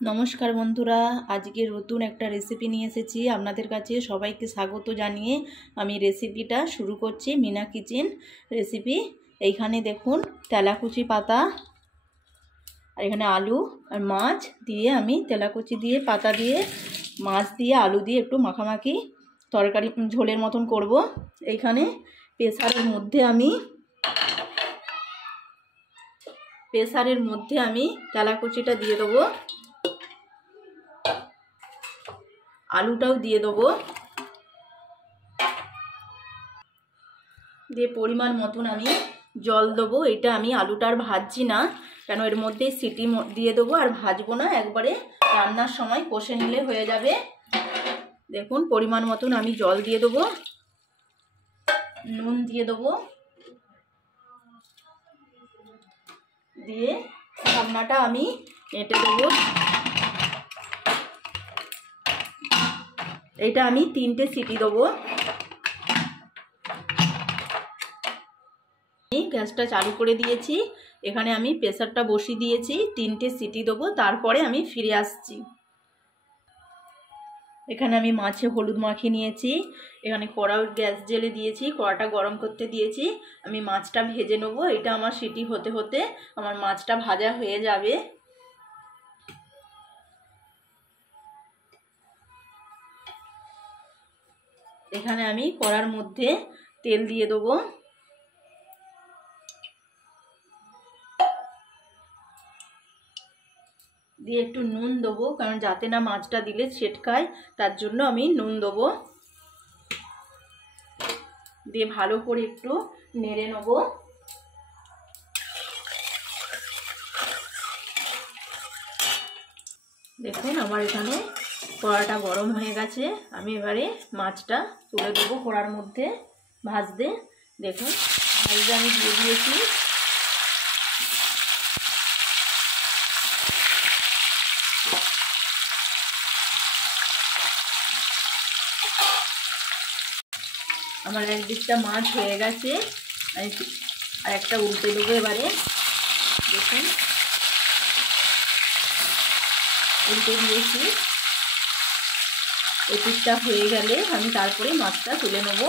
নমস্কার বন্ধুরা, আজকে নতুন একটা রেসিপি নিয়ে এসেছি আপনাদের কাছে। সবাইকে স্বাগত জানিয়ে আমি রেসিপিটা শুরু করছি। Mina kitchen recipe. এইখানে দেখুন তেলাকুচি পাতা, আর এখানে আলু আর মাছ দিয়ে আমি তেলাকুচি দিয়ে পাতা দিয়ে মাছ দিয়ে আলু দিয়ে একটু মাখামাখি তরকারি ঝোলের মতন করব। এইখানে প্রেসারের মধ্যে আমি তেলাকুচিটা দিয়ে দেবো, আলুটাও দিয়ে দেবো, দিয়ে পরিমাণ মতন আমি জল দেবো। এটা আমি আলুটার ভাজছি না, কেন এর মধ্যে সিটি দিয়ে দেবো, আর ভাজবো না, একবারে রান্নার সময় কষে নিলে হয়ে যাবে। দেখুন পরিমাণ মতন আমি জল দিয়ে দেবো, নুন দিয়ে দেবো, দিয়ে ঢাকনাটা আমি এঁটে দেবো। এটা আমি 3টে সিটি দেবো। গ্যাসটা চালু করে দিয়েছি, এখানে আমি প্রেসারটা বসিয়ে দিয়েছি, 3টে সিটি দেবো, তারপরে আমি ফিরে আসছি। এখানে আমি মাছে হলুদ মাখিয়ে নিয়েছি, এখানে কড়াও গ্যাস জেলে দিয়েছি, কড়াটা গরম করতে দিয়েছি। আমি মাছটা ভেজে নেবো। এটা আমার সিটি হতে হতে আমার মাছটা ভাজা হয়ে যাবে। এখানে আমি কড়ার মধ্যে তেল দিয়ে দেবো, দিয়ে একটু নুন দেবো, কারণ যাতে না মাছটা দিলে ছেটকায়, তার জন্য আমি নুন দেবো। দিয়ে ভালো করে একটু নেড়ে নেব। দেখুন আমার এখানে কড়াটা গরম হয়ে গেছে, আমি এবারে মাছটা তুলে দেবো কড়ার মধ্যে ভাজতে। দেখুন ভাজতে আমি দিয়ে দিয়েছি। আমার একদিকটা মাছ হয়ে গেছে, আর একটা উল্টে দেবো এবারে। দেখুন উল্টে দিয়েছি। এদিকটা হয়ে গেলে আমি তারপরে মাছটা তুলে নেবো।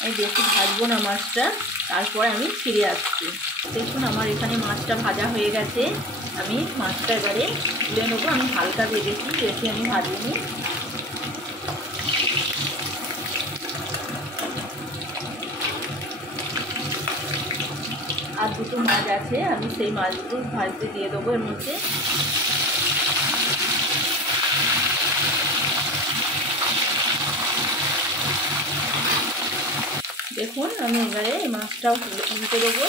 আমি বেশি ভাজবো না মাছটা, তারপরে আমি ফিরে আসছি। দেখুন আমার এখানে মাছটা ভাজা হয়ে গেছে, আমি মাছটা এবারে তুলে নেবো। আমি হালকা ভেজেছি, বেশি আমি ভাজিনি। আর দুটো মাছ আছে, আমি সেই মাছগুলো ভাজতে দিয়ে দেবো এর মধ্যে। দেখুন আমি এবারে এই মাছটাও উল্টে দেবো।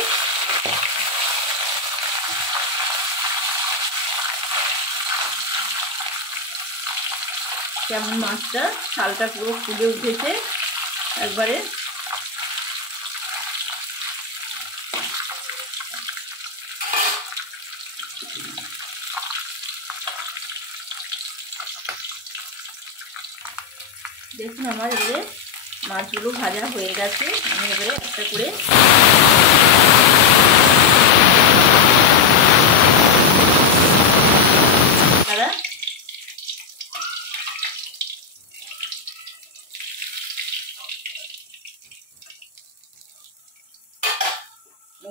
কেমন মাছটা ছালটা পুরো ফুলে উঠেছে একবারে। দেখুন আমার এবারে মাছগুলো ভাজা হয়ে গেছে, আমি এবারে একটা করে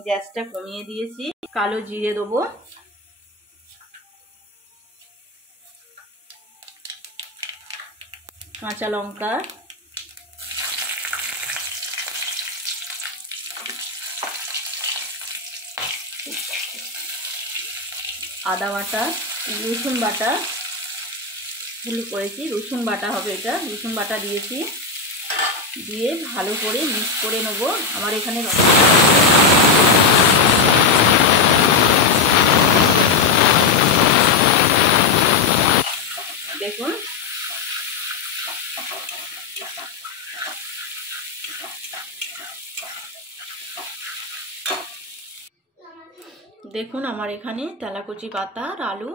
গ্যাসটা কমিয়ে দিয়েছি। কালো জিরে দেবো, কাঁচা লঙ্কা, আদা বাটা, রসুন বাটা, ভুল করেছি, রসুন বাটা হবে এটা, রসুন বাটা দিয়েছি। দিয়ে ভালো করে মিক্স করে নেবো। আমার এখানে দেখুন দেখুন আমার এখানে তেলাকুচি পাতা আর আলু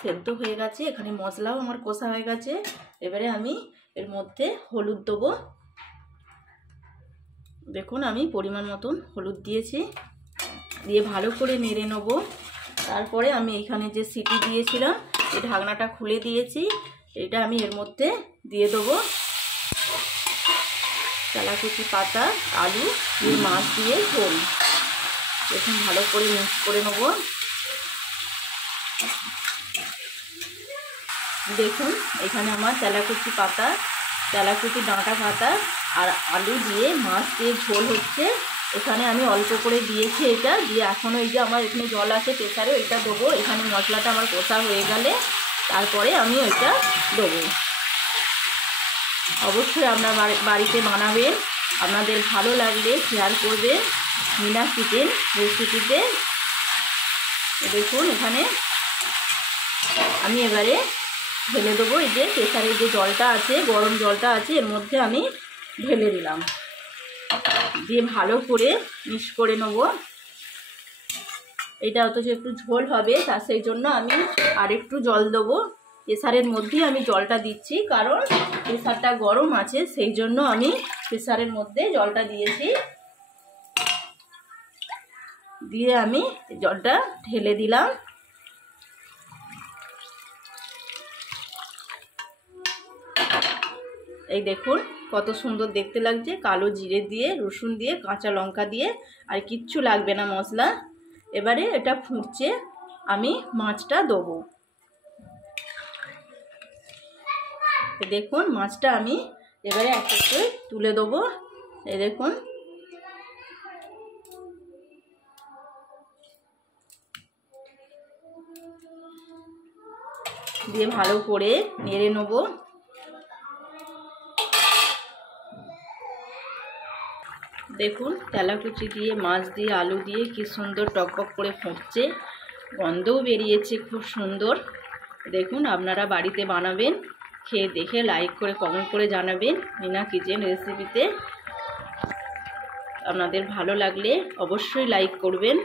সেদ্ধ হয়ে গেছে, এখানে মশলাও আমার কষা হয়ে গেছে। এবারে আমি এর মধ্যে হলুদ দেবো। দেখুন আমি পরিমাণ মতন হলুদ দিয়েছি, দিয়ে ভালো করে নেড়ে নেবো। তারপরে আমি এখানে যে সিটি দিয়েছিলাম এই ঢাকনাটা খুলে দিয়েছি। এটা আমি এর মধ্যে দিয়ে দেবো তেলাকুচি পাতা, আলু দিয়ে মাছ দিয়ে ঝোল। এখন ভালো করে মিক্স করে নেব। দেখুন এখানে আমার তেলাকুচি পাতা, তেলাকুচি ডাঁটা পাতা আর আলু দিয়ে মাছ দিয়ে ঝোল হচ্ছে। এখানে আমি অল্প করে দিয়েছি, এটা দিয়ে এখনও এই যে আমার এখানে জল আছে প্রেসারে, এটা দেবো। এখানে মশলাটা আমার কষা হয়ে গেলে তারপরে আমি ওইটা দেবো। অবশ্যই আপনার বাড়িতে বানাবেন, আপনাদের ভালো লাগলে শেয়ার করবেন মিনা কিচেন রেসিপিতে। দেখুন এখানে আমি এবারে ঢেলে দেবো। এই যে প্রেসারের যে জলটা আছে, গরম জলটা আছে, এর মধ্যে আমি ঢেলে দিলাম, দিয়ে ভালো করে মিক্স করে নেব। এটা অথচ একটু ঝোল হবে, তা সেই জন্য আমি আর একটু জল দেবো। প্রেসারের মধ্যেই আমি জলটা দিচ্ছি, কারণ প্রেসারটা গরম আছে, সেই জন্য আমি প্রেসারের মধ্যে জলটা দিয়েছি। দিয়ে আমি জলটা ঢেলে দিলাম। এই দেখুন কত সুন্দর দেখতে লাগছে, কালো জিরে দিয়ে, রসুন দিয়ে, কাঁচা লঙ্কা দিয়ে, আর কিচ্ছু লাগবে না মশলা। এবারে এটা ফুটছে, আমি মাছটা দেবো। দেখুন মাছটা আমি এবারে এক একটু তুলে দেবো। এই দেখুন দিয়ে ভালো করে নেড়ে নেব। দেখুন তেলাকুচি দিয়ে, মাছ দিয়ে, আলু দিয়ে কি সুন্দর টকবক করে ফুটছে, গন্ধও বেরিয়েছে খুব সুন্দর। দেখুন আপনারা বাড়িতে বানাবেন, খেয়ে দেখে লাইক করে কমেন্ট করে জানাবেন মিনা কিচেন রেসিপিতে। আপনাদের ভালো লাগলে অবশ্যই লাইক করবেন।